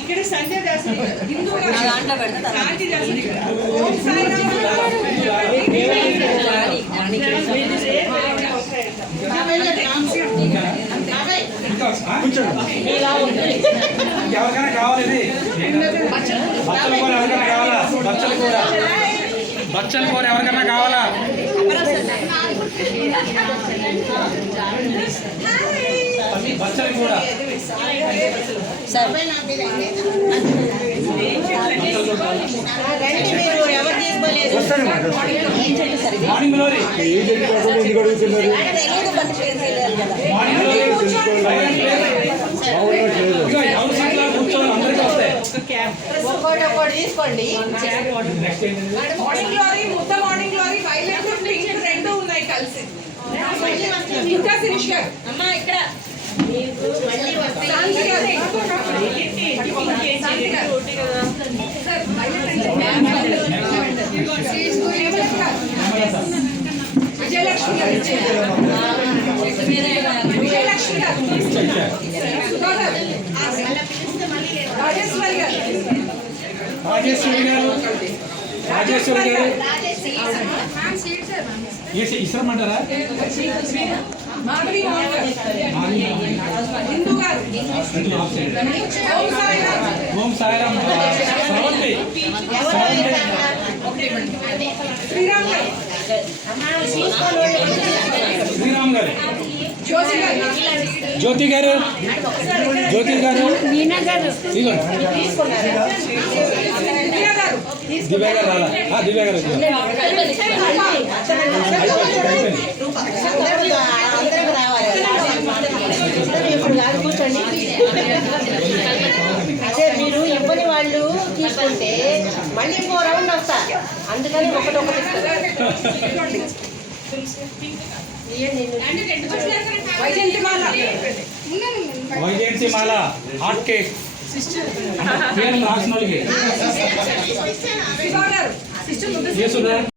ఇక్కడ సంజయ్ దాస్ దాంట్లో పెడతా ఎవరికైనా కావాలి బచ్చల కూర ఎవరికైనా కావాలా బచ్చల కూర మార్నింగ్ లోరీ తీసుకోండి. మార్నింగ్ గ్లోరీ ముద్ద మార్నింగ్ గ్లోరీ వైలెట్ పింక్ రెండు ఉన్నాయి కలిసి. ఇంకా శిరీష్ గారు అమ్మా ఇక్కడ విజయలక్ష్మి గారు విజయలక్ష్మి గారు రాజేశ్వరి గారు రాజేశ్వరి గారు ఇస్తామంటారా ఓం సాయిరామ్ శ్రవంతి శ్రీరామ్ గారు జ్యోతి గారు జ్యోతి గారు దివ్య గారు రాలా దివ్య గారు అదే మీరు ఇవ్వని వాళ్ళు తీసుకుంటే మళ్ళీ ఇంకో రౌండ్ వస్తా, అందుకని ఒకటి వైజయంతిమాల హాట్ కేక్ పేరు రాసిన వాళ్ళకి